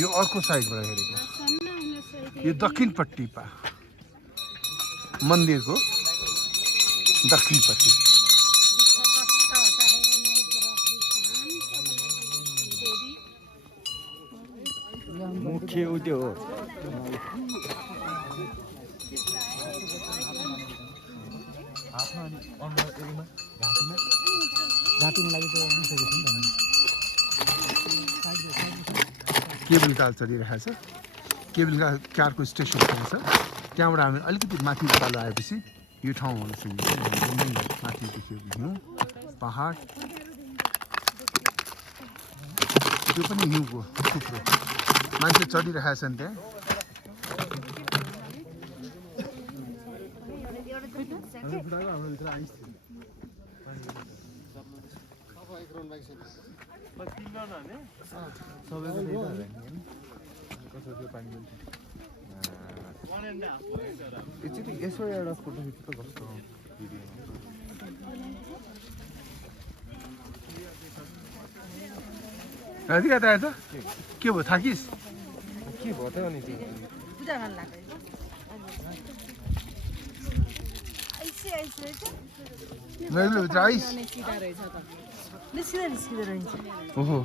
यो अर्को साइडबाट हेरेको यो दक्षिणपट्टि मन्दिरको दक्षिणपट्टि मुख्य त्यो हो केबल कार चलिरहेछ केबल कारको स्टेसन छ त्यहाँबाट हामी अलिकति माथि उकालो आएपछि यो ठाउँ हुन सकिन्छ माथि देखेको हिउँ पहाड त्यो पनि हिउँको थुप्रो मान्छे चढिरहेछन् त्यहाँ यसो एउटा फोटो खिच्नु कस्तो राधिका त आएछ के भयो थाकिस् के भयो त अनि त्यो पूजा गर्न लाग्यो भित्र आइस निस्किँदो रहन्छ ओहो